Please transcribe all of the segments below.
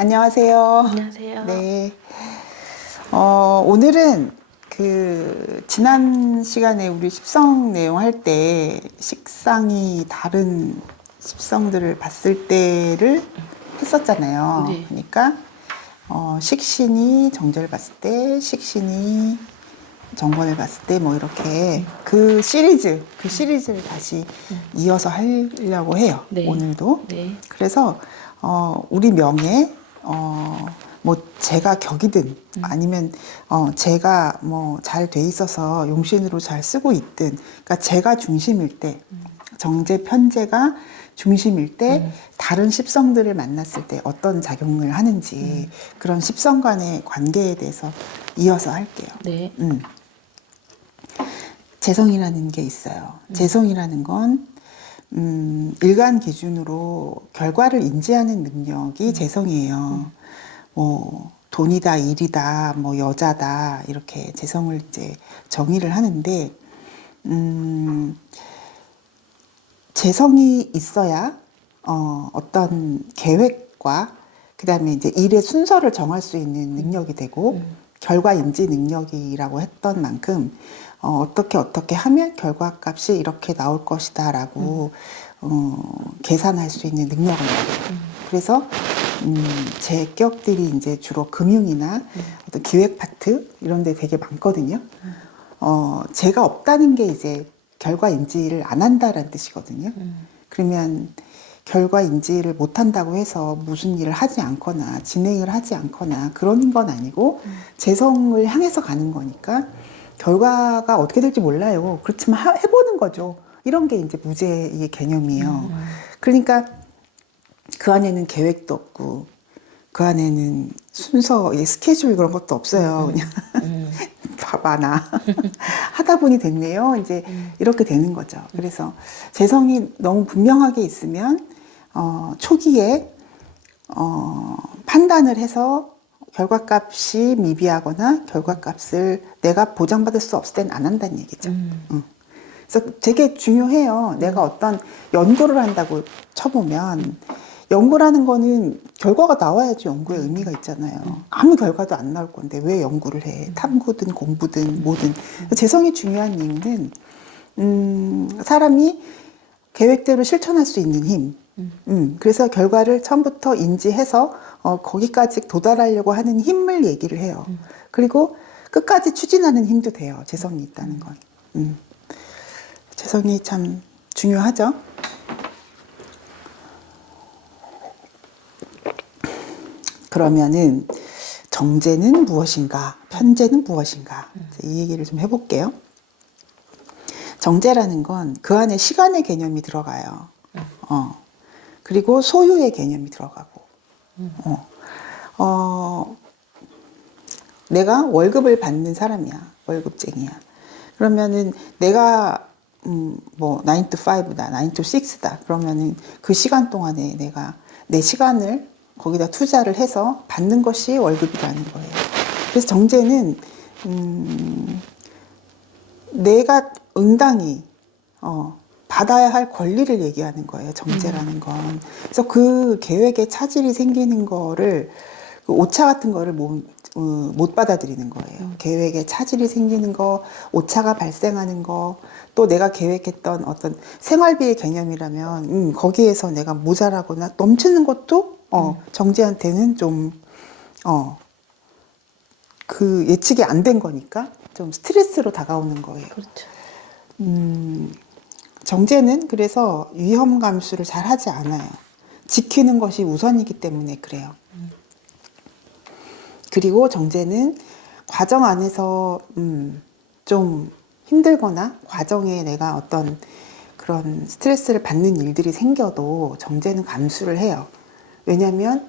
안녕하세요. 안녕하세요. 네. 오늘은 지난 시간에 우리 십성 내용 할 때 식상이 다른 십성들을 봤을 때를 했었잖아요. 네. 그러니까, 식신이 정제를 봤을 때, 식신이 정관을 봤을 때, 뭐 이렇게 그 시리즈를 다시 이어서 하려고 해요. 네. 오늘도. 네. 그래서, 우리 명예, 뭐 제가 격이든 아니면 제가 뭐 잘 돼 있어서 용신으로 잘 쓰고 있든, 그러니까 제가 중심일 때, 정제 편제가 중심일 때 다른 십성들을 만났을 때 어떤 작용을 하는지 그런 십성 간의 관계에 대해서 이어서 할게요. 네. 재성이라는 게 있어요. 재성이라는 건 일간 기준으로 결과를 인지하는 능력이 재성이에요. 뭐 돈이다, 일이다, 뭐 여자다 이렇게 재성을 이제 정의를 하는데 재성이 있어야 어떤 계획과 그다음에 이제 일의 순서를 정할 수 있는 능력이 되고 결과 인지 능력이라고 했던 만큼 어떻게 하면 결과값이 이렇게 나올 것이다라고 계산할 수 있는 능력을 가져요. 그래서 제격들이 이제 주로 금융이나 어떤 기획 파트 이런 데 되게 많거든요. 제가 없다는 게 이제 결과 인지를 안 한다라는 뜻이거든요. 그러면 결과 인지를 못 한다고 해서 무슨 일을 하지 않거나 진행을 하지 않거나 그런 건 아니고 재성을 향해서 가는 거니까 결과가 어떻게 될지 몰라요. 그렇지만 해보는 거죠. 이런 게 이제 무죄의 개념이에요. 그러니까 그 안에는 계획도 없고 그 안에는 순서, 스케줄 그런 것도 없어요. 그냥 봐봐 나 하다 보니 됐네요. 이제 이렇게 되는 거죠. 그래서 재성이 너무 분명하게 있으면 초기에 판단을 해서 결과값이 미비하거나 결과값을 내가 보장받을 수 없을 땐 안 한다는 얘기죠. 그래서 되게 중요해요. 내가 어떤 연구를 한다고 쳐보면 연구라는 거는 결과가 나와야지 연구에 의미가 있잖아요. 아무 결과도 안 나올 건데 왜 연구를 해? 탐구든 공부든 뭐든. 재성이 중요한 이유는 사람이 계획대로 실천할 수 있는 힘. 그래서 결과를 처음부터 인지해서 거기까지 도달하려고 하는 힘을 얘기를 해요. 그리고 끝까지 추진하는 힘도 돼요. 재성이 있다는 건. 재성이 참 중요하죠. 그러면은 정제는 무엇인가, 편제는 무엇인가 이 얘기를 좀 해볼게요. 정제라는 건 그 안에 시간의 개념이 들어가요. 그리고 소유의 개념이 들어가고. 내가 월급을 받는 사람이야. 월급쟁이야. 그러면은 내가 뭐 9 to 5다, 9 to 6다. 그러면은 그 시간 동안에 내가 내 시간을 거기다 투자를 해서 받는 것이 월급이라는 거예요. 그래서 정제는 내가 응당히 받아야 할 권리를 얘기하는 거예요. 정제라는 건. 그래서 그 계획에 차질이 생기는 거를 그 오차 같은 거를 못 받아들이는 거예요. 계획에 차질이 생기는 거, 오차가 발생하는 거, 또 내가 계획했던 어떤 생활비의 개념이라면 거기에서 내가 모자라거나 넘치는 것도 정제한테는 좀 그 예측이 안 된 거니까 좀 스트레스로 다가오는 거예요. 그렇죠. 정제는 그래서 위험 감수를 잘 하지 않아요. 지키는 것이 우선이기 때문에 그래요. 그리고 정제는 과정 안에서 좀 힘들거나 과정에 내가 어떤 그런 스트레스를 받는 일들이 생겨도 정제는 감수를 해요. 왜냐하면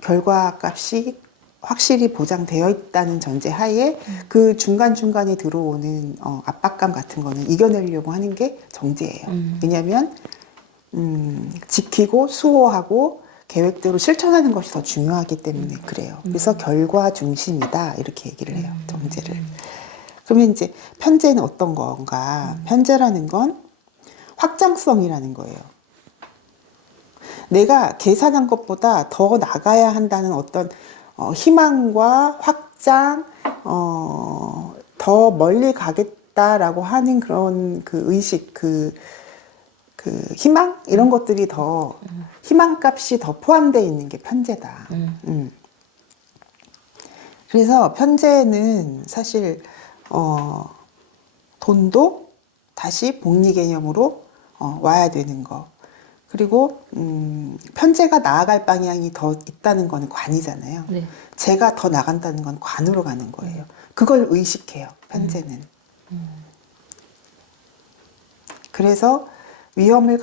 결과값이 확실히 보장되어 있다는 전제 하에 그 중간중간에 들어오는 압박감 같은 거는 이겨내려고 하는 게 정제예요. 왜냐하면 지키고 수호하고 계획대로 실천하는 것이 더 중요하기 때문에 그래요. 그래서 결과 중심이다 이렇게 얘기를 해요. 정제를. 그러면 이제 편제는 어떤 건가? 편제라는 건 확장성이라는 거예요. 내가 계산한 것보다 더 나가야 한다는 어떤 희망과 확장, 더 멀리 가겠다라고 하는 그런 그 의식, 그 희망? 이런 것들이 더, 희망값이 더 포함되어 있는 게 편재다. 그래서 편재는 사실, 돈도 다시 복리 개념으로 와야 되는 거. 그리고 편재가 나아갈 방향이 더 있다는 건 관이잖아요. 네. 제가 더 나간다는 건 관으로 가는 거예요. 그걸 의식해요. 편재는. 그래서 위험을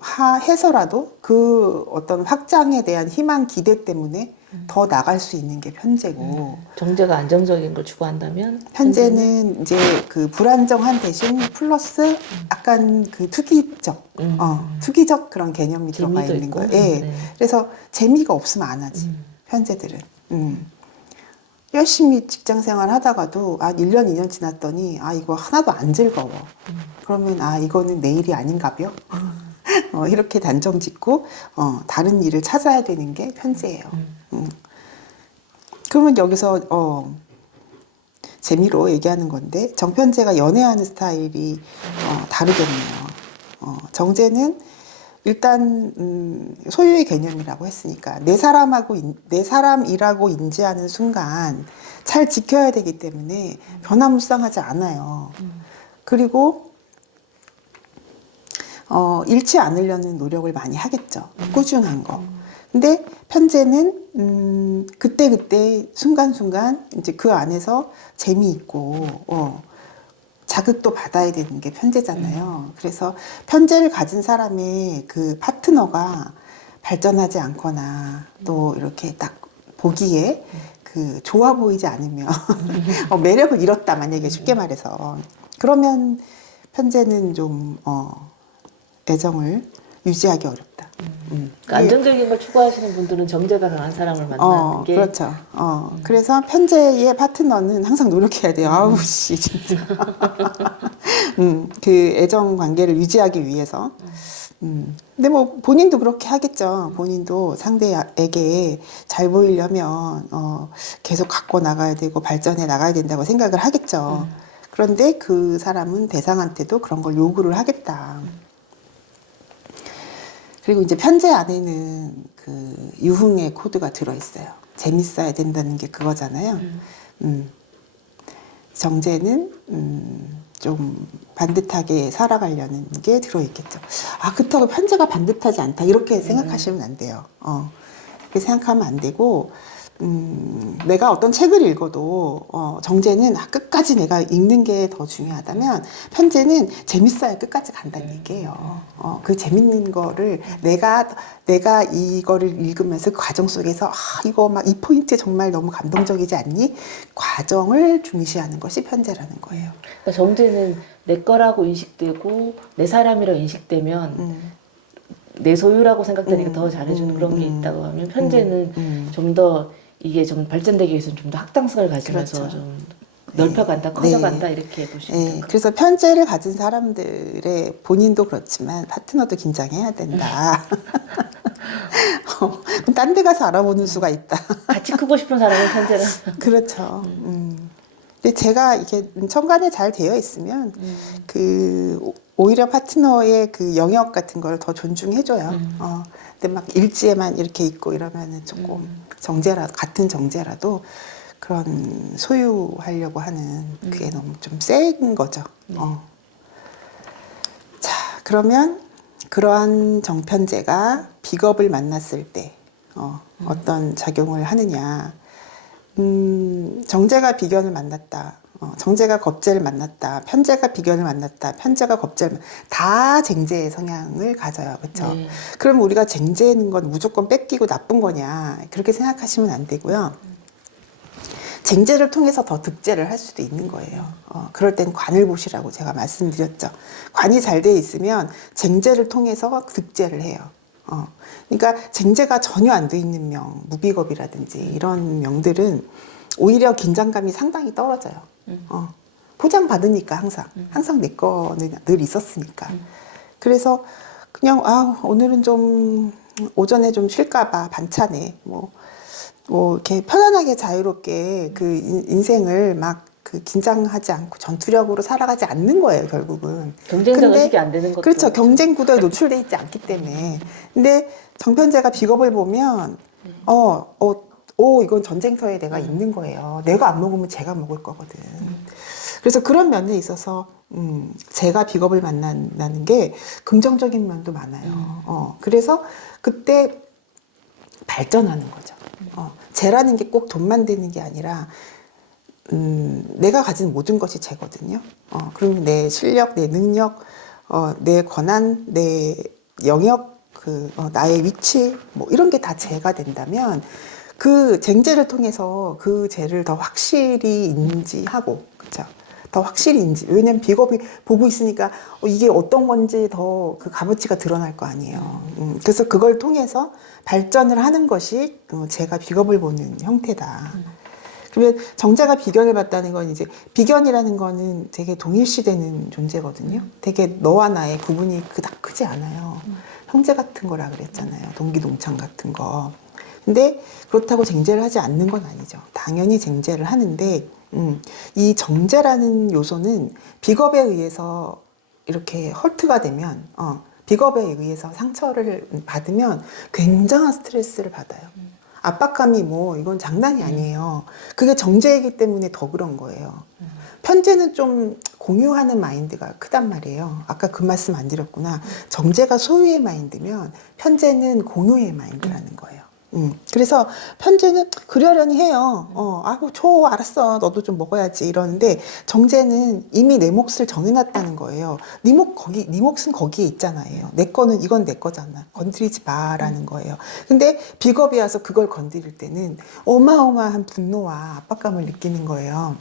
감수해서라도 그 어떤 확장에 대한 희망 기대 때문에 더 나갈 수 있는 게 편재고 정제가 안정적인 걸 추구한다면 편재는 이제 그 불안정한 대신 플러스 약간 그 투기적 그런 개념이 들어가 재미도 있는 있고. 거예요. 예. 네. 그래서 재미가 없으면 안 하지. 편재들은. 열심히 직장 생활 하다가도 1년, 2년 지났더니 이거 하나도 안 즐거워. 그러면 이거는 내 일이 아닌가벼? 이렇게 단정 짓고 다른 일을 찾아야 되는 게 편재예요. 그러면 여기서 재미로 얘기하는 건데 정편재가 연애하는 스타일이 다르겠네요. 정재는 일단 소유의 개념이라고 했으니까 내 사람이라고 인지하는 순간 잘 지켜야 되기 때문에 변화무쌍하지 않아요. 그리고 잃지 않으려는 노력을 많이 하겠죠. 꾸준한 거. 근데 편재는 그때그때 순간순간 이제 그 안에서 재미있고 자극도 받아야 되는 게 편재잖아요. 그래서 편재를 가진 사람의 그 파트너가 발전하지 않거나 또 이렇게 딱 보기에 그 좋아 보이지 않으면 매력을 잃었다 만약에 쉽게 말해서 그러면 편재는 좀 애정을 유지하기 어렵다. 그러니까 안정적인 걸 추구하시는 분들은 정제가 강한 사람을 만나는 게 그렇죠. 그래서 편재의 파트너는 항상 노력해야 돼요. 아우 씨 진짜. 그 애정 관계를 유지하기 위해서. 근데 뭐 본인도 그렇게 하겠죠. 본인도 상대에게 잘 보이려면 계속 갖고 나가야 되고 발전해 나가야 된다고 생각을 하겠죠. 그런데 그 사람은 대상한테도 그런 걸 요구를 하겠다. 그리고 이제 편재 안에는 그 유흥의 코드가 들어있어요. 재밌어야 된다는 게 그거잖아요. 정재는 좀 반듯하게 살아가려는 게 들어있겠죠. 그렇다고 편재가 반듯하지 않다 이렇게 생각하시면 안 돼요. 그렇게 생각하면 안 되고 내가 어떤 책을 읽어도 정재는 끝까지 내가 읽는 게 더 중요하다면 편재는 재밌어야 끝까지 간다는 얘기예요. 그 재밌는 거를 내가 이거를 읽으면서 그 과정 속에서 이거 막 이 포인트 정말 너무 감동적이지 않니? 과정을 중시하는 것이 편재라는 거예요. 그러니까 정제는 내 거라고 인식되고 내 사람이라고 인식되면 내 소유라고 생각되니까 더 잘해주는 그런 게 있다고 하면 편재는 좀 더 이게 좀 발전되기 위해서는 좀 더 학당성을 가지면서 그렇죠. 좀 넓혀간다, 커져간다 이렇게 보시면 될것 그래서 편재를 가진 사람들의 본인도 그렇지만 파트너도 긴장해야 된다. 그럼 딴 데 가서 알아보는 수가 있다. 같이 크고 싶은 사람은 편재는 그렇죠. 근데 제가 이게 천간에 잘 되어 있으면 오히려 파트너의 그 영역 같은 걸 더 존중해줘요. 근데 막 일지에만 이렇게 있고 이러면은 조금 같은 정제라도 그런 소유하려고 하는 그게 너무 좀 센 거죠. 자, 그러면 그러한 정편재가 비겁을 만났을 때 어떤 작용을 하느냐. 정제가 비견을 만났다. 정제가 겁재를 만났다. 편재가 비견을 만났다. 편재가 겁재를 다 쟁제의 성향을 가져요. 그렇죠? 네. 그럼 우리가 쟁제는 건 무조건 뺏기고 나쁜 거냐. 그렇게 생각하시면 안 되고요. 쟁제를 통해서 더 득제를 할 수도 있는 거예요. 그럴 땐 관을 보시라고 제가 말씀드렸죠. 관이 잘 돼 있으면 쟁제를 통해서 득제를 해요. 그러니까 쟁제가 전혀 안 돼 있는 명, 무비겁이라든지 이런 명들은 오히려 긴장감이 상당히 떨어져요. 보장받으니까 항상 내 거는 늘 있었으니까. 그래서 그냥 오늘은 좀 오전에 좀 쉴까봐 반찬에 뭐 이렇게 편안하게 자유롭게 그 인생을 막 그 긴장하지 않고 전투력으로 살아가지 않는 거예요, 결국은. 경쟁자가 근데 식이 안 되는 것도 그렇죠. 그렇죠. 경쟁 구도에 노출돼 있지 않기 때문에. 근데 정편제가 비겁을 보면 이건 전쟁터에 내가 있는 거예요. 내가 안 먹으면 제가 먹을 거거든. 그래서 그런 면에 있어서 제가 비겁을 만난다는 게 긍정적인 면도 많아요. 그래서 그때 발전하는 거죠. 쟤라는 게 꼭 돈만 되는 게 아니라 내가 가진 모든 것이 쟤거든요. 그러면 내 실력, 내 능력, 내 권한, 내 영역, 나의 위치, 뭐 이런 게 다 쟤가 된다면 그 쟁제를 통해서 그 쟤를 더 확실히 인지하고, 그쵸? 더 확실히 왜냐면 비겁이 보고 있으니까 이게 어떤 건지 더 그 값어치가 드러날 거 아니에요. 그래서 그걸 통해서 발전을 하는 것이 제가 비겁을 보는 형태다. 그러면 정자가 비견을 봤다는 건 이제 비견이라는 거는 되게 동일시되는 존재거든요. 되게 너와 나의 구분이 그닥 크지 않아요. 형제 같은 거라 그랬잖아요. 동기동창 같은 거. 근데 그렇다고 쟁제를 하지 않는 건 아니죠. 당연히 쟁제를 하는데 이 정제라는 요소는 비겁에 의해서 이렇게 헐트가 되면 비겁에 의해서 상처를 받으면 굉장한 스트레스를 받아요. 압박감이 뭐 이건 장난이 아니에요. 그게 정제이기 때문에 더 그런 거예요. 편제는 좀 공유하는 마인드가 크단 말이에요. 아까 그 말씀 안 드렸구나. 정제가 소유의 마인드면 편제는 공유의 마인드라는 거예요. 그래서 편제는 그러려니 해요. 알았어. 너도 좀 먹어야지. 이러는데 정제는 이미 내 몫을 정해놨다는 거예요. 네 몫은 거기에 있잖아요. 내 거는 이건 내 거잖아. 건드리지 마라는 거예요. 근데 비겁이 와서 그걸 건드릴 때는 어마어마한 분노와 압박감을 느끼는 거예요.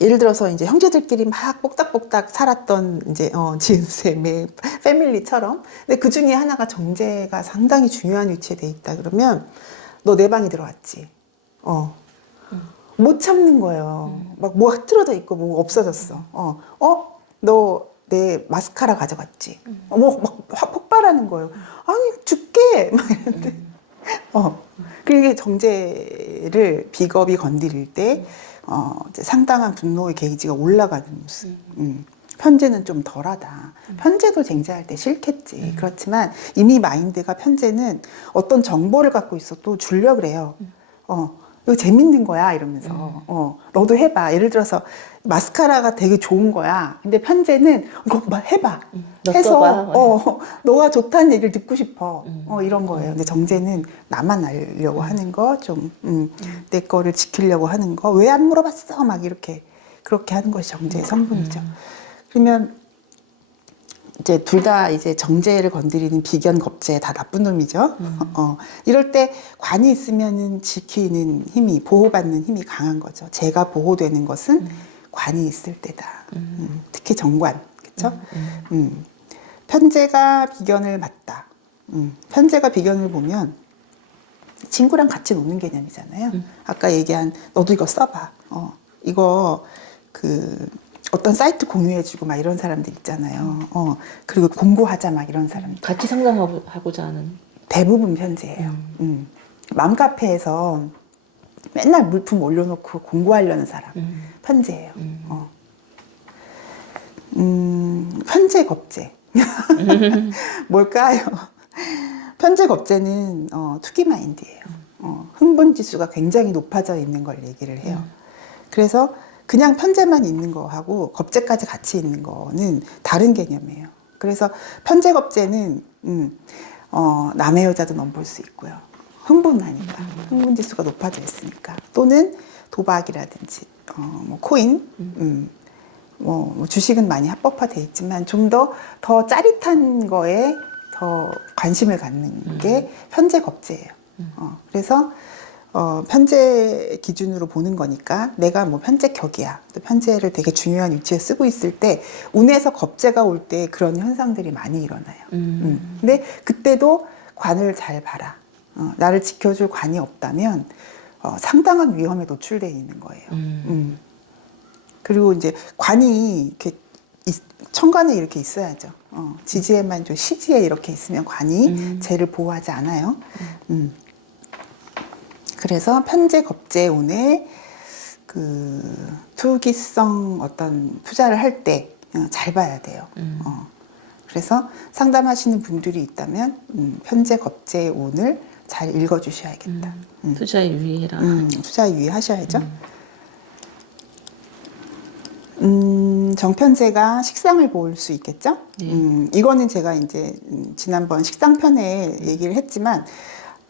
예를 들어서 이제 형제들끼리 막 뽁닥뽁닥 살았던 이제 지은쌤의 패밀리처럼, 근데 그 중에 하나가 정제가 상당히 중요한 위치에 돼 있다 그러면 너 내 방에 들어왔지. 못 참는 거예요. 막 뭐 흐트러져 있고 뭐 없어졌어. 너 내 마스카라 가져갔지. 막 폭발하는 거예요. 아니 죽게 막 이러는데. 그게 정제를 비겁이 건드릴 때 이제 상당한 분노의 게이지가 올라가는 모습. 편제는 좀 덜하다. 편제도 쟁제할 때 싫겠지. 그렇지만 이미 마인드가 편제는 어떤 정보를 갖고 있어도 주려고 그래요. 이거 재밌는 거야 이러면서 너도 해봐. 예를 들어서 마스카라가 되게 좋은 거야. 근데 편제는 이거 해봐. 해서 너가 좋다는 얘기를 듣고 싶어. 이런 거예요. 근데 정제는 나만 알려고 하는 거, 좀 내 거를 지키려고 하는 거. 왜 안 물어봤어? 막 그렇게 하는 것이 정제의 성분이죠. 그러면 이제 둘 다 이제 정제를 건드리는 비견, 겁제 다 나쁜 놈이죠. 이럴 때 관이 있으면은 지키는 힘이, 보호받는 힘이 강한 거죠. 제가 보호되는 것은 관이 있을 때다. 특히 정관, 그렇죠? 편제가 비견을 맞다. 편제가 비견을 보면 친구랑 같이 노는 개념이잖아요. 아까 얘기한 너도 이거 써봐. 이거 어떤 사이트 공유해주고 막 이런 사람들 있잖아요. 그리고 공부하자 막 이런 사람들. 같이 상담하고자 하는. 대부분 편제예요. 맘카페에서 맨날 물품 올려놓고 공부하려는 사람. 편제예요. 편제 겁제. 뭘까요? 편제 겁제는 투기 마인드예요. 흥분 지수가 굉장히 높아져 있는 걸 얘기를 해요. 그래서 그냥 편제만 있는 거하고 겁제까지 같이 있는 거는 다른 개념이에요. 그래서 편제 겁제는 남의 여자도 넘볼 수 있고요. 흥분하니까, 흥분 지수가 높아져 있으니까. 또는 도박이라든지 뭐 코인, 뭐 주식은 많이 합법화돼 있지만 좀 더 짜릿한 거에 더 관심을 갖는 게 편제 겁제예요. 그래서 편제 기준으로 보는 거니까 내가 뭐 편제격이야. 또 편제를 되게 중요한 위치에 쓰고 있을 때 운에서 겁제가 올 때 그런 현상들이 많이 일어나요. 근데 그때도 관을 잘 봐라. 나를 지켜줄 관이 없다면 상당한 위험에 노출되어 있는 거예요. 그리고 이제 관이 이렇게 천관에 이렇게 있어야죠. 지지에만 좀 시지에 이렇게 있으면 관이 재를 보호하지 않아요. 그래서 편재 겁재 운에 그 투기성 어떤 투자를 할 때 잘 봐야 돼요. 그래서 상담하시는 분들이 있다면 편재 겁재 운을 잘 읽어주셔야겠다. 투자에 유의해라. 투자 유의하셔야죠. 정편재가 식상을 볼 수 있겠죠? 이거는 제가 이제 지난번 식상편에 얘기를 했지만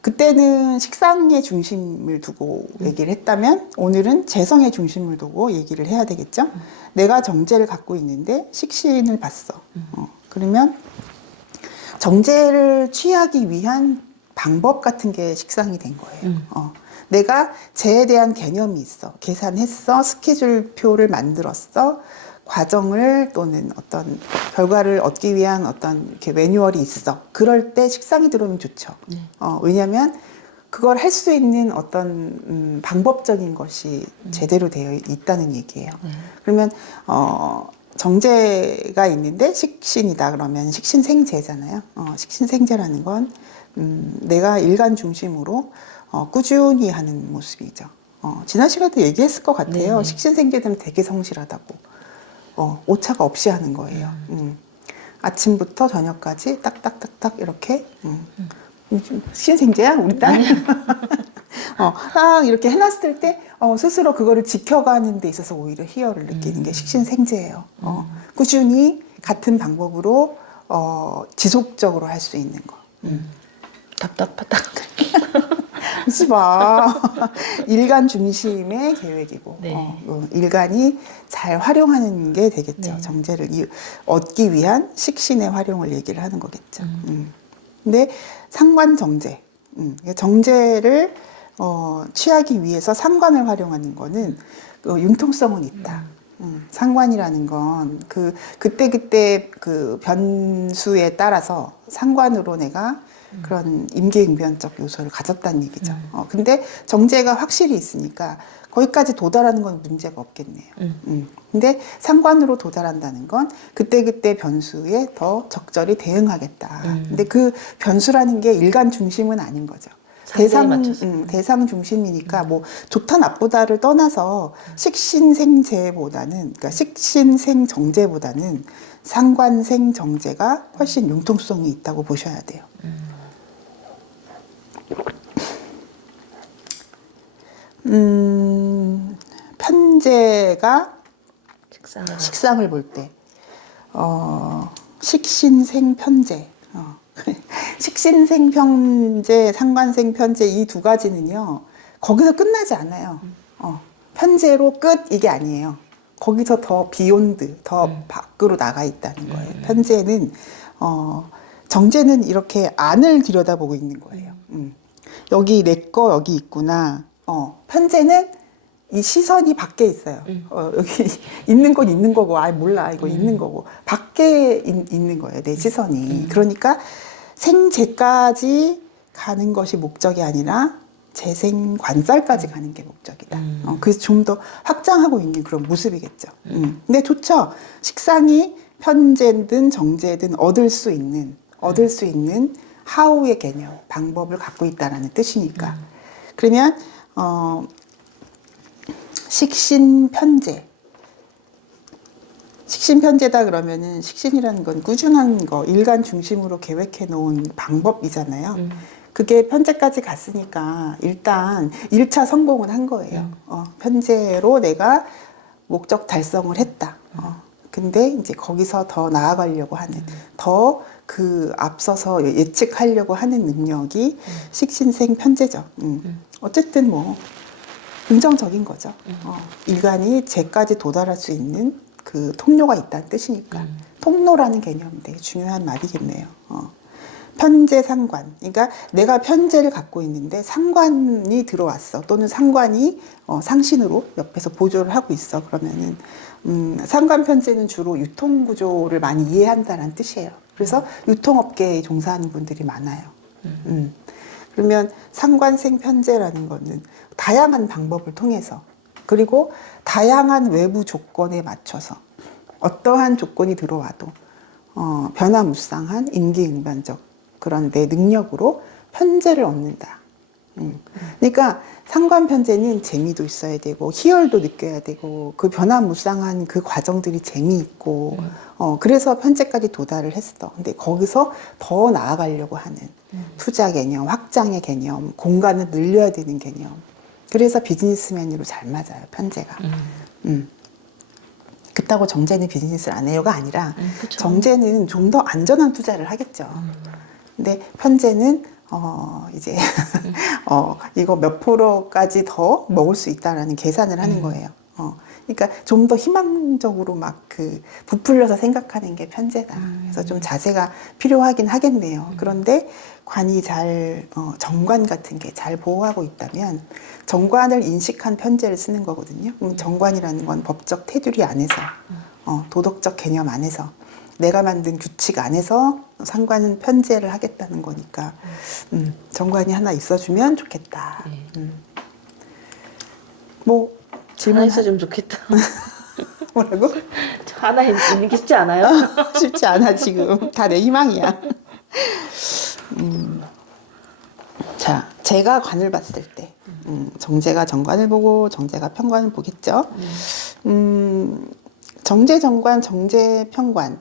그때는 식상의 중심을 두고 얘기를 했다면 오늘은 재성의 중심을 두고 얘기를 해야 되겠죠? 내가 정제를 갖고 있는데 식신을 봤어. 그러면 정제를 취하기 위한 방법 같은 게 식상이 된 거예요. 내가 재에 대한 개념이 있어. 계산했어. 스케줄표를 만들었어. 과정을 또는 어떤 결과를 얻기 위한 어떤 이렇게 매뉴얼이 있어. 그럴 때 식상이 들어오면 좋죠. 왜냐하면 그걸 할 수 있는 어떤 방법적인 것이 제대로 되어 있다는 얘기예요. 그러면 정제가 있는데 식신이다 그러면 식신생재잖아요. 식신생재라는 건 내가 일간 중심으로 꾸준히 하는 모습이죠. 지난 시간에도 얘기했을 것 같아요. 네네. 식신생재들은 되게 성실하다고. 오차가 없이 하는 거예요. 아침부터 저녁까지 딱딱딱딱 이렇게. 식신생재야? 우리 딸? 딱 이렇게 해놨을 때 스스로 그거를 지켜가는 데 있어서 오히려 희열을 느끼는 게 식신생재예요. 꾸준히 같은 방법으로 지속적으로 할 수 있는 거. 답답하다. 그러지 마. 일간 중심의 계획이고 네. 일간이 잘 활용하는 게 되겠죠. 네. 정제를 얻기 위한 식신의 활용을 얘기를 하는 거겠죠. 근데 상관정제, 정제를 취하기 위해서 상관을 활용하는 거는 융통성은 있다. 상관이라는 건 그때 그 변수에 따라서 상관으로 내가 그런 임기응변적 요소를 가졌다는 얘기죠. 근데 정제가 확실히 있으니까 거기까지 도달하는 건 문제가 없겠네요. 근데 상관으로 도달한다는 건 그때 변수에 더 적절히 대응하겠다. 근데 그 변수라는 게 일간 중심은 아닌 거죠. 대상 중심이니까 뭐 좋다 나쁘다를 떠나서 식신생재보다는 그러니까 식신생정제보다는 상관생정제가 훨씬 융통성이 있다고 보셔야 돼요. 편재가 식상을 볼 때, 식신생편재, 식신생편재, 상관생편재 이 두 가지는요, 거기서 끝나지 않아요. 편재로 끝 이게 아니에요. 거기서 더 비욘드, 더 밖으로 나가 있다는 거예요. 편재는, 정제는 이렇게 안을 들여다보고 있는 거예요. 여기 내 거 여기 있구나. 편재는 이 시선이 밖에 있어요. 여기 있는 건 있는 거고, 몰라. 이거 있는 거고. 밖에 있는 거예요. 내 시선이. 그러니까 생재까지 가는 것이 목적이 아니라 재생관살까지 가는 게 목적이다. 그래서 좀 더 확장하고 있는 그런 모습이겠죠. 근데 좋죠. 식상이 편재든 정제든 얻을 수 있는 하우의 개념, 방법을 갖고 있다라는 뜻이니까. 그러면 식신편재. 식신편재다 그러면은 식신이라는 건 꾸준한 거, 일간 중심으로 계획해 놓은 방법이잖아요. 그게 편재까지 갔으니까 일단 1차 성공은 한 거예요. 편재로 내가 목적 달성을 했다. 근데 이제 거기서 더 나아가려고 하는, 더 그 앞서서 예측하려고 하는 능력이 식신생 편재죠. 어쨌든 뭐 긍정적인 거죠. 일간이 재까지 도달할 수 있는 그 통로가 있다는 뜻이니까. 통로라는 개념이 되게 중요한 말이겠네요. 편재 상관. 그러니까 내가 편재를 갖고 있는데 상관이 들어왔어. 또는 상관이 상신으로 옆에서 보조를 하고 있어. 그러면은 상관 편재는 주로 유통 구조를 많이 이해한다는 뜻이에요. 그래서 유통업계에 종사하는 분들이 많아요. 그러면 상관생 편재라는 거는 다양한 방법을 통해서 그리고 다양한 외부 조건에 맞춰서 어떠한 조건이 들어와도 변화무쌍한 임기응변적 그런 내 능력으로 편재를 얻는다. 그러니까 상관 편재는 재미도 있어야 되고 희열도 느껴야 되고 그 변화무쌍한 그 과정들이 재미있고 그래서 편재까지 도달을 했어. 근데 거기서 더 나아가려고 하는 투자 개념, 확장의 개념, 공간을 늘려야 되는 개념. 그래서 비즈니스맨으로 잘 맞아요, 편재가. 그렇다고 정제는 비즈니스를 안 해요가 아니라 그쵸. 정제는 좀 더 안전한 투자를 하겠죠. 근데 편제는 이제 이거 몇 프로까지 더 먹을 수 있다라는 계산을 하는 거예요. 그러니까 좀 더 희망적으로 막 그 부풀려서 생각하는 게 편제다. 그래서 좀 자세가 필요하긴 하겠네요. 그런데 관이 잘 정관 같은 게 잘 보호하고 있다면 정관을 인식한 편제를 쓰는 거거든요. 정관이라는 건 법적 테두리 안에서 도덕적 개념 안에서 내가 만든 규칙 안에서 상관은 편제를 하겠다는 거니까 정관이 하나 있어주면 좋겠다. 뭐 하나 질문 있어주면 좋겠다. 뭐라고? 저 하나 있는 게 쉽지 않아요? 쉽지 않아 지금 다 내 희망이야. 자, 제가 관을 봤을 때 정제가 정관을 보고 정제가 편관을 보겠죠. 정제 정관, 정제 편관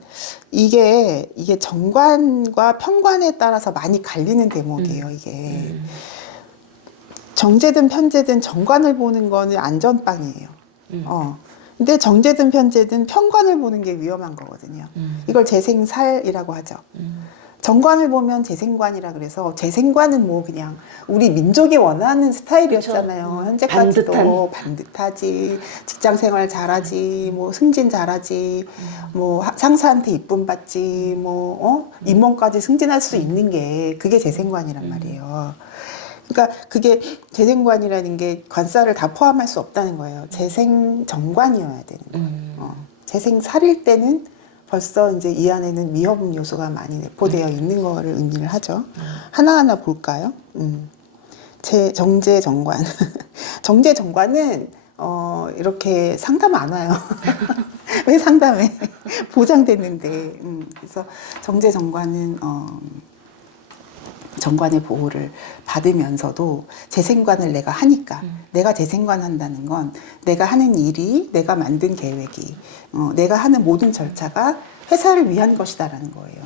이게 정관과 편관에 따라서 많이 갈리는 대목이에요. 이게 정제든 편제든 정관을 보는 거는 안전빵이에요. 근데 정제든 편제든 편관을 보는 게 위험한 거거든요. 이걸 재생살이라고 하죠. 정관을 보면 재생관이라 그래서 재생관은 뭐 그냥 우리 민족이 원하는 스타일이었잖아요. 현재까지도 반듯하지, 직장 생활 잘하지, 뭐 승진 잘하지, 뭐 상사한테 이쁨 받지, 뭐 임원까지 승진할 수 있는 게 그게 재생관이란 말이에요. 그러니까 그게 재생관이라는 게 관사를 다 포함할 수 없다는 거예요. 재생정관이어야 되는 거예요. 재생살일 때는 벌써 이제 이 안에는 위험 요소가 많이 내포되어 있는 거를 의미를 하죠. 하나하나 볼까요? 정제 정관. 정제 정관은 이렇게 상담 안 와요. 왜 상담해? 보장됐는데. 그래서 정제 정관은 정관의 보호를 받으면서도 재생관을 내가 하니까 내가 재생관 한다는 건 내가 하는 일이 내가 만든 계획이 내가 하는 모든 절차가 회사를 위한 것이다라는 거예요.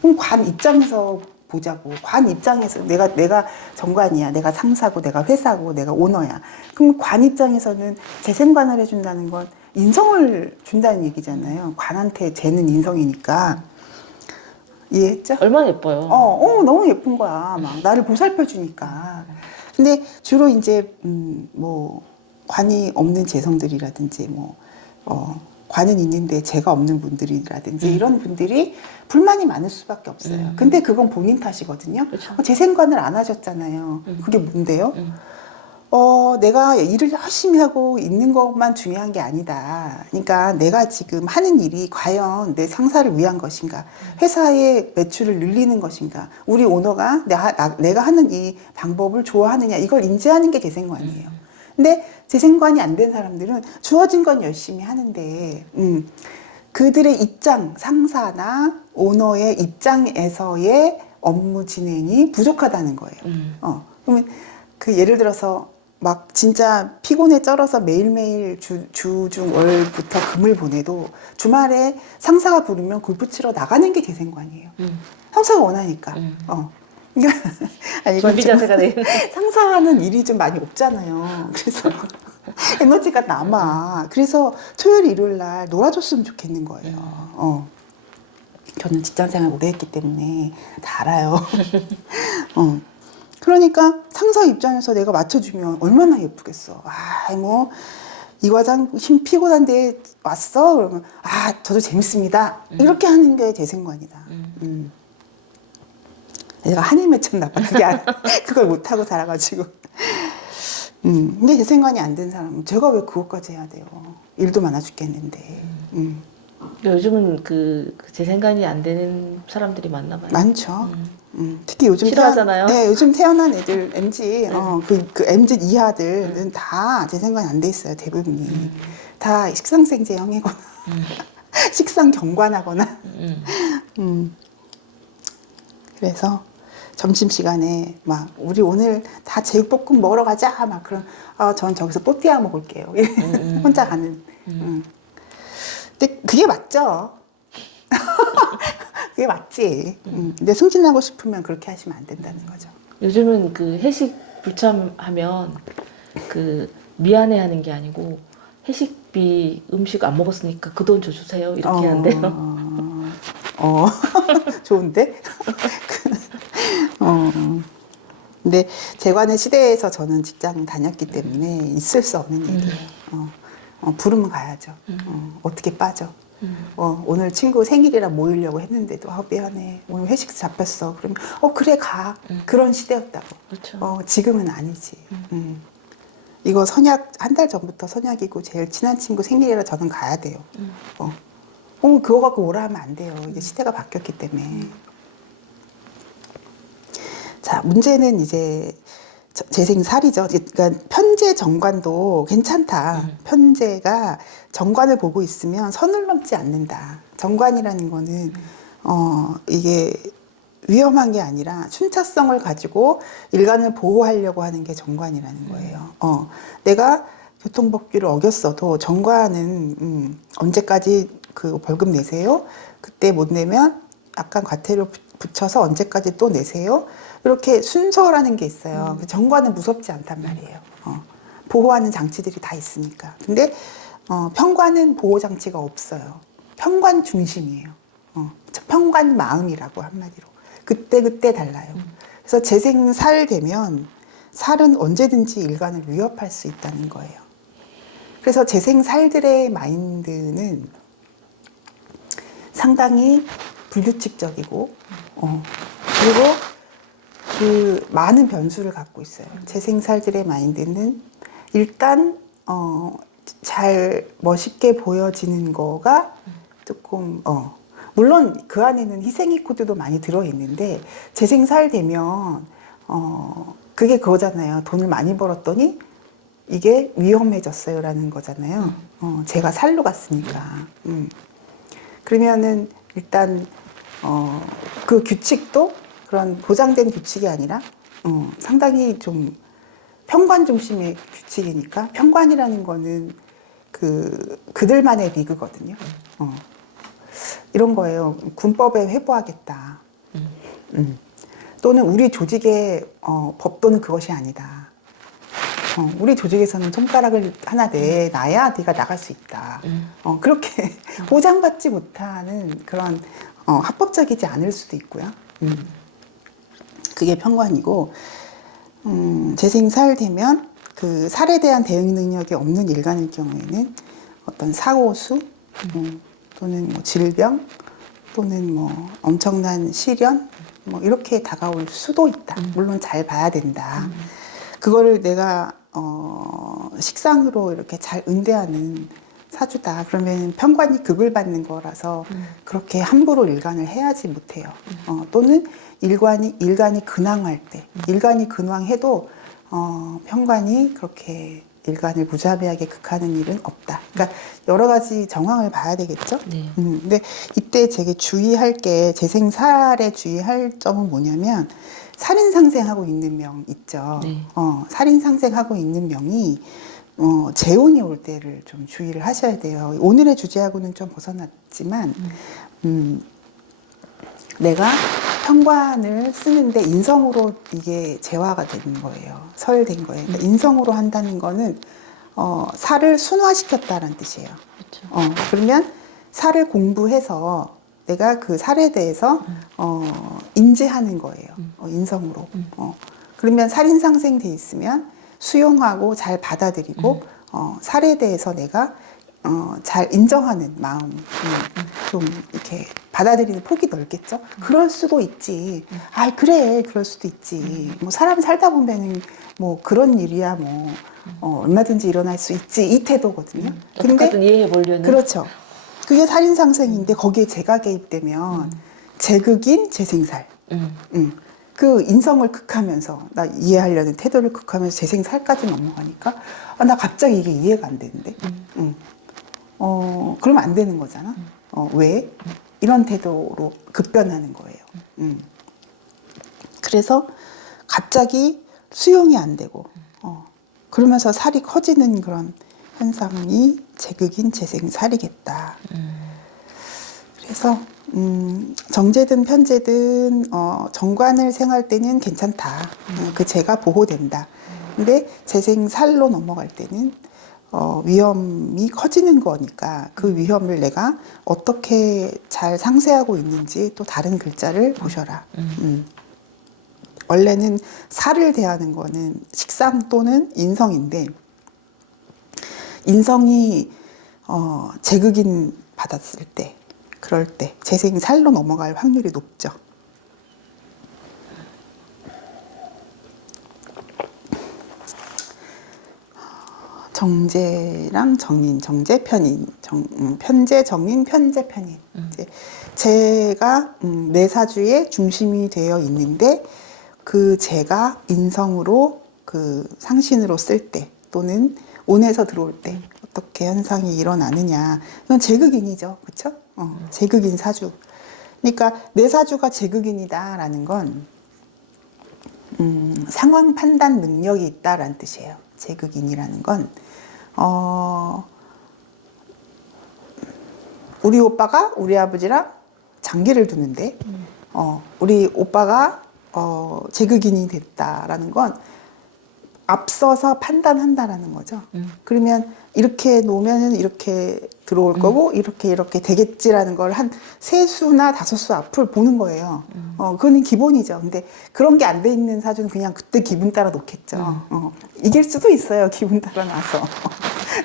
그럼 관 입장에서 보자고. 관 입장에서 내가 정관이야. 내가 상사고 내가 회사고 내가 오너야. 그럼 관 입장에서는 재생관을 해준다는 건 인성을 준다는 얘기잖아요. 관한테 쟤는 인성이니까. 이해했죠? 얼마나 예뻐요. 너무 예쁜 거야. 막 나를 보살펴 주니까. 근데 주로 이제 뭐 관이 없는 재성들이라든지 뭐 관은 있는데 재가 없는 분들이라든지 이런 분들이 불만이 많을 수밖에 없어요. 근데 그건 본인 탓이거든요. 그렇죠. 재생관을 안 하셨잖아요. 그게 뭔데요? 내가 일을 열심히 하고 있는 것만 중요한 게 아니다. 그러니까 내가 지금 하는 일이 과연 내 상사를 위한 것인가, 회사의 매출을 늘리는 것인가, 우리 오너가 내가 하는 이 방법을 좋아하느냐, 이걸 인지하는 게 재생관이에요. 근데 재생관이 안 된 사람들은 주어진 건 열심히 하는데, 그들의 입장, 상사나 오너의 입장에서의 업무 진행이 부족하다는 거예요. 그러면 그 예를 들어서 막 진짜 피곤에 쩔어서 매일매일 주중월부터 금을 보내도 주말에 상사가 부르면 골프 치러 나가는 게 재생관이에요. 상사가 원하니까. 아니, 이건 준비 좀 자세가 돼. 상사하는 일이 좀 많이 없잖아요. 그래서 에너지가 남아. 그래서 토요일, 일요일 날 놀아줬으면 좋겠는 거예요. 저는 직장 생활 오래 했기 때문에 다 알아요. 그러니까 상사 입장에서 내가 맞춰주면 얼마나 예쁘겠어. 뭐 이 과장 힘 피곤한데 왔어? 그러면 저도 재밌습니다. 이렇게 하는 게 재생관이다. 내가 한일 맺혔나 봐. 그걸 못하고 살아가지고. 근데 재생관이 안 된 사람은 제가 왜 그것까지 해야 돼요. 일도 많아 죽겠는데. 요즘은 그 재생관이 안 되는 사람들이 많나 봐요. 많죠. 특히 요즘 싫어하잖아요. 요즘 태어난 애들 MZ 그 MZ 이하들은 다 재생관이 안 돼 있어요. 대부분이 다 식상생제 형이거나 식상 경관하거나. 음. 그래서 점심시간에 막 우리 오늘 다 제육볶음 먹으러 가자 막 그런 전 저기서 또띠아 먹을게요. 혼자 가는. 근데 그게 맞죠. 그게 맞지. 근데 승진하고 싶으면 그렇게 하시면 안 된다는 거죠. 요즘은 그 회식 불참하면 그 미안해하는 게 아니고 회식비 음식 안 먹었으니까 그 돈 줘 주세요 이렇게 하는데요. 좋은데? 근데 재관의 시대에서 저는 직장 다녔기 때문에 있을 수 없는 얘기예요. 부르면 가야죠. 어떻게 빠져? 오늘 친구 생일이라 모이려고 했는데도 미안해. 오늘 회식 잡혔어. 그러면 그래 가. 그런 시대였다고. 그렇죠. 지금은 아니지. 이거 선약 한 달 전부터 선약이고 제일 친한 친구 생일이라 저는 가야 돼요. 그거 갖고 오라 하면 안 돼요. 이게 시대가 바뀌었기 때문에. 자, 문제는 이제 재생살이죠. 그러니까 편제 정관도 괜찮다. 편제가 정관을 보고 있으면 선을 넘지 않는다. 정관이라는 거는 이게 위험한 게 아니라 순차성을 가지고 일간을 보호하려고 하는 게 정관이라는 거예요. 내가 교통법규를 어겼어도 정관은 언제까지 그 벌금 내세요? 그때 못 내면 약간 과태료 붙여서 언제까지 또 내세요? 이렇게 순서라는 게 있어요. 정관은 무섭지 않단 말이에요. 보호하는 장치들이 다 있으니까. 근데 편관은 보호 장치가 없어요. 편관 중심이에요. 편관 마음이라고 한마디로. 그때 달라요. 그래서 재생살 되면 살은 언제든지 일간을 위협할 수 있다는 거예요. 그래서 재생살들의 마인드는 상당히 불규칙적이고 그리고 그 많은 변수를 갖고 있어요. 재생살들의 마인드는 일단 잘 멋있게 보여지는 거가 조금 물론 그 안에는 희생의 코드도 많이 들어있는데 재생살 되면 그게 그거잖아요. 돈을 많이 벌었더니 이게 위험해졌어요 라는 거잖아요. 제가 살로 갔으니까. 그러면은 일단 그 규칙도 그런 보장된 규칙이 아니라 상당히 좀 편관 중심의 규칙이니까 편관이라는 거는 그들만의 리그거든요. 이런 거예요. 군법에 회부하겠다. 또는 우리 조직의 법도는 그것이 아니다. 우리 조직에서는 손가락을 하나 내놔야 네가 나갈 수 있다. 그렇게 보장받지 못하는 그런 합법적이지 않을 수도 있고요. 그게 편관이고 재생살 되면 그 살에 대한 대응 능력이 없는 일간일 경우에는 어떤 사고수 또는 뭐 질병 또는 뭐 엄청난 시련 뭐 이렇게 다가올 수도 있다. 물론 잘 봐야 된다. 그거를 내가 식상으로 이렇게 잘 응대하는 사주다. 그러면 편관이 극을 받는 거라서 그렇게 함부로 일간을 해야지 못해요. 또는 일간이 근황할 때, 일간이 근황해도 편관이 그렇게 일간을 무자비하게 극하는 일은 없다. 그러니까 여러 가지 정황을 봐야 되겠죠. 네. 근데 이때 제게 주의할 게 재생살에 주의할 점은 뭐냐면 살인상생하고 있는 명 있죠. 네. 살인상생하고 있는 명이 재운이 올 때를 좀 주의를 하셔야 돼요. 오늘의 주제하고는 좀 벗어났지만 내가 편관을 쓰는데 인성으로 이게 재화가 되는 거예요. 설된 거예요. 그러니까 인성으로 한다는 거는 살을 순화시켰다는 뜻이에요. 그렇죠. 그러면 살을 공부해서 내가 그 살에 대해서 인지하는 거예요. 인성으로. 그러면 살인상생돼 있으면 수용하고 잘 받아들이고 살에 대해서 내가 잘 인정하는 마음, 좀 이렇게 받아들이는 폭이 넓겠죠. 그럴 수도 있지. 아, 그래, 그럴 수도 있지. 뭐 사람 살다 보면은 뭐 그런 일이야, 뭐 얼마든지 일어날 수 있지. 이 태도거든요. 어떻게든 이해해 보려는. 그렇죠. 그게 살인상생인데 거기에 제가 개입되면 제극인 재생살. 그 인성을 극하면서 나 이해하려는 태도를 극하면서 재생살까지 넘어가니까 나 갑자기 이게 이해가 안 되는데. 그러면 안 되는 거잖아. 왜? 이런 태도로 급변하는 거예요. 그래서 갑자기 수용이 안 되고, 그러면서 살이 커지는 그런 현상이 제극인 재생살이겠다. 그래서 정제든 편제든 정관을 생할 때는 괜찮다. 그 재가 보호된다. 근데 재생살로 넘어갈 때는 위험이 커지는 거니까 그 위험을 내가 어떻게 잘 상쇄하고 있는지 또 다른 글자를 보셔라. 원래는 살을 대하는 거는 식상 또는 인성인데 인성이 제극인 받았을 때 그럴 때 재생살로 넘어갈 확률이 높죠. 정제랑 정인, 정제, 편인, 편제, 정인, 편제, 편인. 이제 제가 내 사주의 중심이 되어 있는데 그 제가 인성으로 그 상신으로 쓸 때 또는 온에서 들어올 때 어떻게 현상이 일어나느냐. 이건 제극인이죠. 그렇죠? 제극인 사주. 그러니까 내 사주가 제극인이다라는 건 상황 판단 능력이 있다라는 뜻이에요. 제극인이라는 건 우리 오빠가 우리 아버지랑 장기를 두는데 우리 오빠가 제극인이 됐다라는 건 앞서서 판단한다라는 거죠. 그러면 이렇게 놓으면 이렇게 들어올 거고 이렇게 되겠지라는 걸 한 세 수나 다섯 수 앞을 보는 거예요. 그거는 기본이죠. 근데 그런 게 안 돼 있는 사주는 그냥 그때 기분 따라 놓겠죠. 이길 수도 있어요. 기분 따라 놔서.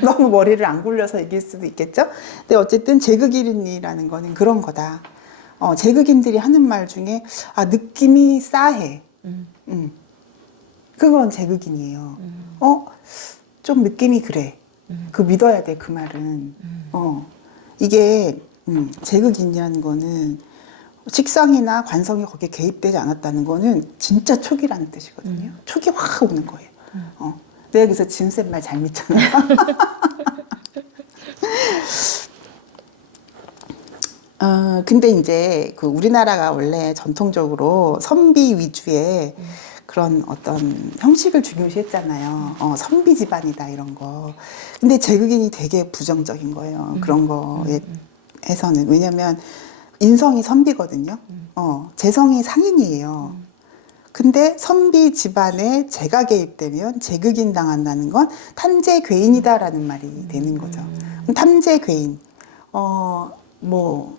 너무 머리를 안 굴려서 이길 수도 있겠죠. 근데 어쨌든 제극인이라는 거는 그런 거다. 제극인들이 하는 말 중에 느낌이 싸해. 그건 제극인이에요. 좀 느낌이 그래. 그 믿어야 돼, 그 말은. 이게 제극인이라는 거는 식상이나 관성이 거기에 개입되지 않았다는 거는 진짜 촉이라는 뜻이거든요. 촉이 확 오는 거예요. 내가 여기서 지은쌤 말 잘 믿잖아요. 근데 이제 그 우리나라가 원래 전통적으로 선비 위주의 그런 어떤 형식을 중요시했잖아요. 선비 집안이다 이런 거. 근데 제극인이 되게 부정적인 거예요. 그런 거에 해서는. 왜냐면 인성이 선비거든요. 재성이 상인이에요. 근데 선비 집안에 재가 개입되면 제극인 당한다는 건 탐재괴인이다라는 말이 되는 거죠. 탐재괴인. 뭐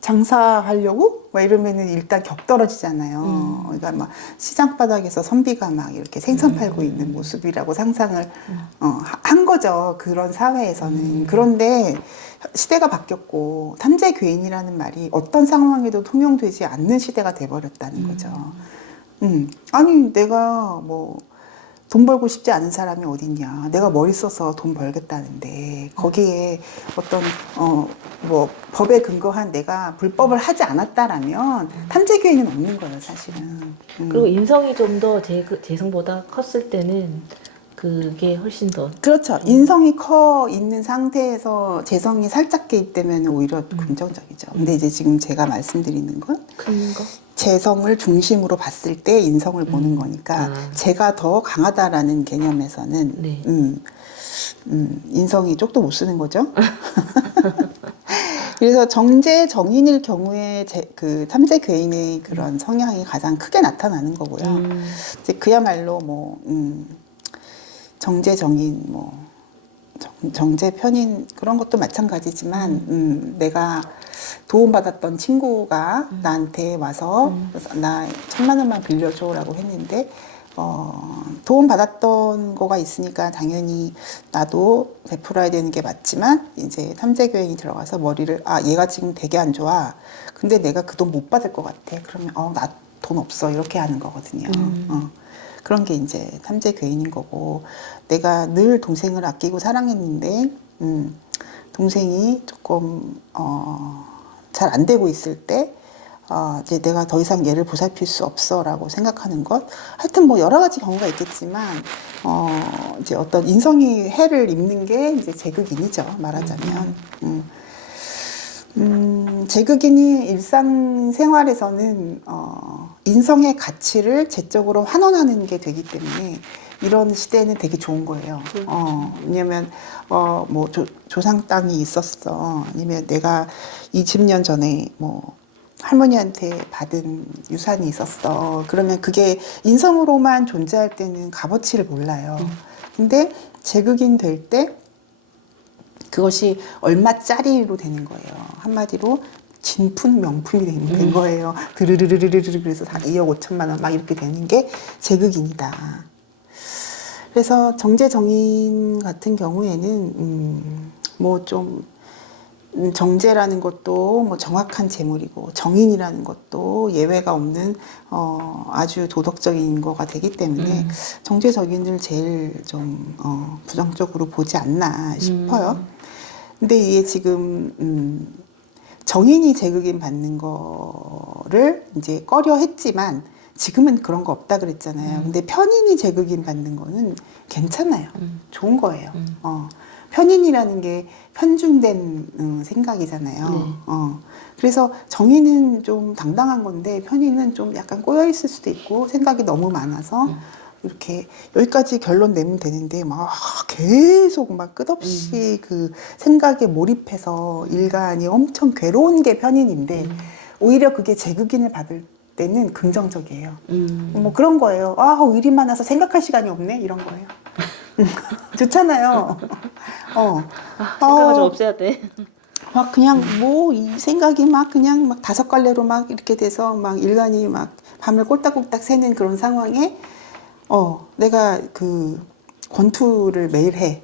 장사하려고 막 이러면은 일단 격 떨어지잖아요. 그러니까 막 시장 바닥에서 선비가 막 이렇게 생선 팔고 있는 모습이라고 상상을 한 거죠. 그런 사회에서는. 그런데 시대가 바뀌었고 탐재괴인이라는 말이 어떤 상황에도 통용되지 않는 시대가 돼버렸다는 거죠. 아니 내가 뭐 돈 벌고 싶지 않은 사람이 어딨냐. 내가 머리 써서 돈 벌겠다는데 거기에 어떤 뭐 법에 근거한 내가 불법을 하지 않았다라면 탐재괴인은 없는 거예요, 사실은. 그리고 인성이 좀 더 재성보다 컸을 때는 그게 훨씬 더 그렇죠. 인성이 커 있는 상태에서 재성이 살짝 개입되면 오히려 긍정적이죠. 근데 이제 지금 제가 말씀드리는 건 큰 거? 재성을 중심으로 봤을 때 인성을 보는 거니까 재가 더 강하다라는 개념에서는 네. 인성이 쪽도 못 쓰는 거죠. 그래서 정제 정인일 경우에 그 탐재괴인의 그런 성향이 가장 크게 나타나는 거고요. 이제 그야말로 뭐 정제 정인 뭐 정제 편인 그런 것도 마찬가지지만 내가 도움받았던 친구가 나한테 와서 나 1,000만 원만 빌려줘라고 했는데 도움받았던 거가 있으니까 당연히 나도 베풀어야 되는 게 맞지만 이제 탐재괴인이 들어가서 머리를 얘가 지금 되게 안 좋아. 근데 내가 그 돈 못 받을 것 같아. 그러면 나 돈 없어. 이렇게 하는 거거든요. 그런 게 이제 탐재괴인인 거고 내가 늘 동생을 아끼고 사랑했는데 동생이 조금 잘 안 되고 있을 때 이제 내가 더 이상 얘를 보살필 수 없어라고 생각하는 것. 하여튼 뭐 여러 가지 경우가 있겠지만 이제 어떤 인성이 해를 입는 게 이제 제극인이죠. 말하자면. 제극인이 일상생활에서는 인성의 가치를 제적으로 환원하는 게 되기 때문에 이런 시대에는 되게 좋은 거예요. 왜냐면 뭐 조상 땅이 있었어. 아니면 내가 20년 전에 뭐 할머니한테 받은 유산이 있었어. 그러면 그게 인성으로만 존재할 때는 값어치를 몰라요. 근데 제극인 될 때 그것이 얼마짜리로 되는 거예요. 한마디로 진품 명품이 된 거예요. 드르르르르르 그래서 다 2억 5천만 원 막 이렇게 되는 게 제극인이다. 그래서 정제정인 같은 경우에는 뭐 좀 정제라는 것도 뭐 정확한 재물이고 정인이라는 것도 예외가 없는 아주 도덕적인 거가 되기 때문에 정제적인을 제일 좀 부정적으로 보지 않나 싶어요. 근데 이게 지금 정인이 제극인 받는 거를 이제 꺼려 했지만 지금은 그런 거 없다 그랬잖아요. 근데 편인이 제극인 받는 거는 괜찮아요. 좋은 거예요. 편인이라는 게 편중된 생각이잖아요. 네. 그래서 정인은 좀 당당한 건데 편인은 좀 약간 꼬여 있을 수도 있고 생각이 너무 많아서 이렇게 여기까지 결론 내면 되는데 막 계속 막 끝없이 그 생각에 몰입해서 일간이 엄청 괴로운 게 편인인데 오히려 그게 제극인을 받을 때는 긍정적이에요. 뭐 그런 거예요. 아, 일이 많아서 생각할 시간이 없네 이런 거예요. 좋잖아요. 생각을 좀 없애야 돼. 막 그냥 뭐 이 생각이 막 그냥 막 다섯 갈래로 막 이렇게 돼서 막 일간이 막 밤을 꼴딱꼴딱 새는 그런 상황에 내가 그 권투를 매일 해.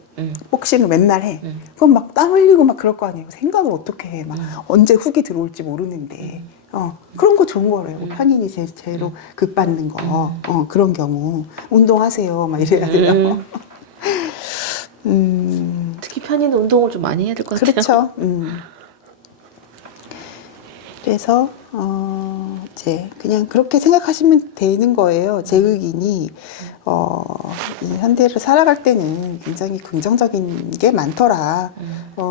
복싱을 맨날 해. 그럼 막 땀 흘리고 막 그럴 거 아니에요. 생각을 어떻게 해. 막 언제 훅이 들어올지 모르는데. 그런 거 좋은 거래요. 편인이 제로 급받는 거. 그런 경우. 운동하세요. 막 이래야 돼요. 특히 편인 운동을 좀 많이 해야 될 것 같아요. 그렇죠. 그래서 이제 그냥 그렇게 생각하시면 되는 거예요. 제극인이 이 현대를 살아갈 때는 굉장히 긍정적인 게 많더라.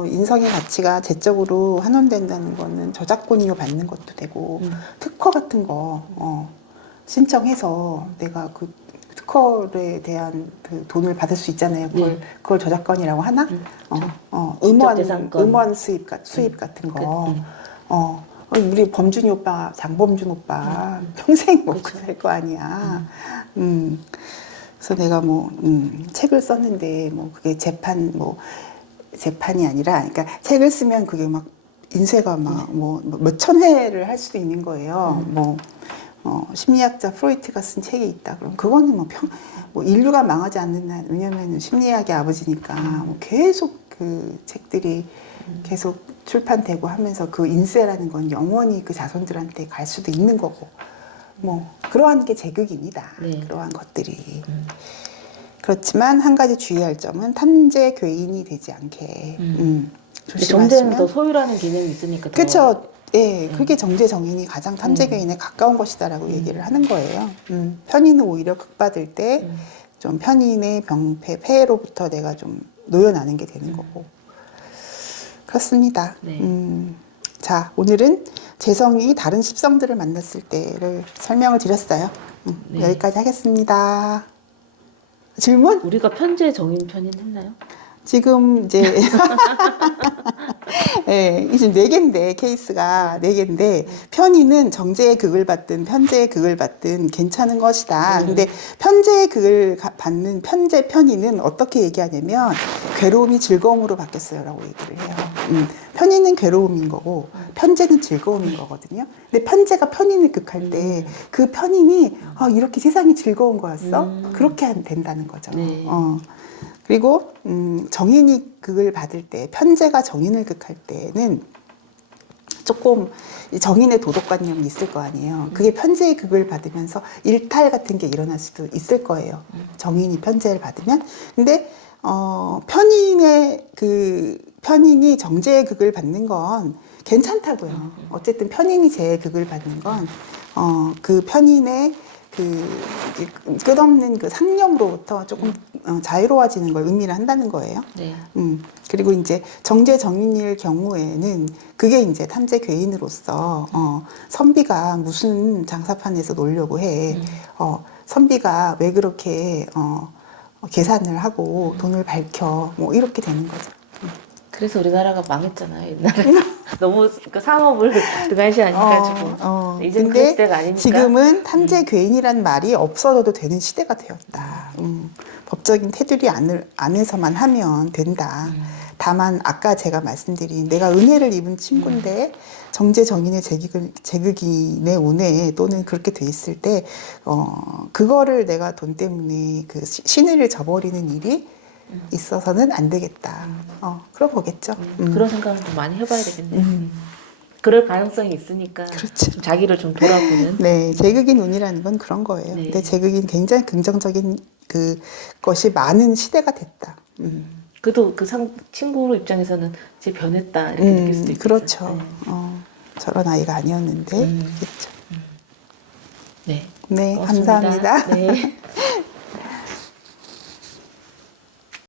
인성의 가치가 제적으로 환원된다는 거는 저작권료 받는 것도 되고 특허 같은 거 신청해서 내가 그 특허에 대한 그 돈을 받을 수 있잖아요. 그걸 저작권이라고 하나? 지적재산권. 음원 수입 같은 거. 우리 범준이 오빠, 장범준 오빠 평생 먹고 살 거 아니야. 그래서 내가 뭐 책을 썼는데 뭐 그게 재판이 아니라, 그러니까 책을 쓰면 그게 막 인쇄가 막 뭐 몇천 회를 할 수도 있는 거예요. 심리학자 프로이트가 쓴 책이 있다. 그럼 그거는 뭐 인류가 망하지 않는 한, 왜냐면 심리학의 아버지니까 뭐 계속 그 책들이 계속 출판되고 하면서 그 인쇄라는 건 영원히 그 자손들한테 갈 수도 있는 거고, 뭐 그러한 게 제극입니다. 네. 그러한 것들이. 그렇지만 한 가지 주의할 점은 탐재 괴인이 되지 않게 정제는 더 조심하시면. 소유라는 개념이 있으니까 더. 그렇죠. 예, 그게 정제 정인이 가장 탐재 괴인에 가까운 것이다라고 얘기를 하는 거예요. 편인은 오히려 극받을 때 좀 편인의 병폐, 폐해로부터 내가 좀 놓여나는 게 되는 거고. 그렇습니다. 네. 자, 오늘은 재성이 다른 십성들을 만났을 때를 설명을 드렸어요. 네. 여기까지 하겠습니다. 질문? 우리가 편제 정인 편인 했나요? 지금 이제 네, 지금 4개인데 케이스가 4개인데 편의는 정제의 극을 받든 편제의 극을 받든 괜찮은 것이다. 근데 편제의 극을 받는 편의는 어떻게 얘기하냐면 괴로움이 즐거움으로 바뀌었어요라고 얘기를 해요. 편의는 괴로움인 거고 편제는 즐거움인 거거든요. 근데 편제가 편인을 극할 때 그 편인이 이렇게 세상이 즐거운 거였어? 그렇게 된다는 거죠. 네. 그리고 정인이 극을 받을 때, 편제가 정인을 극할 때는 조금 정인의 도덕관념이 있을 거 아니에요. 그게 편제의 극을 받으면서 일탈 같은 게 일어날 수도 있을 거예요. 정인이 편제를 받으면. 근데 편인이 정제의 극을 받는 건 괜찮다고요. 어쨌든 편인이 제의 극을 받는 건 그 편인의 이제 끝없는 그 상념으로부터 조금 자유로워지는 걸 의미를 한다는 거예요. 네. 그리고 이제 정제 정인일 경우에는 그게 이제 탐제 괴인으로서 선비가 무슨 장사판에서 놀려고 해. 선비가 왜 그렇게 계산을 하고 돈을 밝혀. 뭐 이렇게 되는 거죠. 그래서 우리나라가 망했잖아요, 옛날에. 너무 그 상업을 등한시하니까 이제는 그 근데 시대가 아니니까. 지금은 탐제 괴인이란 말이 없어져도 되는 시대가 되었다. 법적인 테두리 안에서만 하면 된다. 다만 아까 제가 말씀드린 내가 은혜를 입은 친구인데 정제 정인의 제극이 내 운에 또는 그렇게 돼 있을 때 그거를 내가 돈 때문에 그 신의를 저버리는 일이 있어서는 안 되겠다. 그런 거겠죠. 그런 생각을 좀 많이 해봐야 되겠네요. 그럴 가능성이 있으니까 그렇죠. 좀 자기를 좀 돌아보는. 네, 제극인 운이라는 건 그런 거예요. 네. 근데 제극인 굉장히 긍정적인 그 것이 많은 시대가 됐다. 그래도 그 친구 입장에서는 이제 변했다 이렇게 느낄 수도 있겠어요. 그렇죠. 네. 저런 아이가 아니었는데. 그렇죠. 네. 네, 고맙습니다. 감사합니다. 네.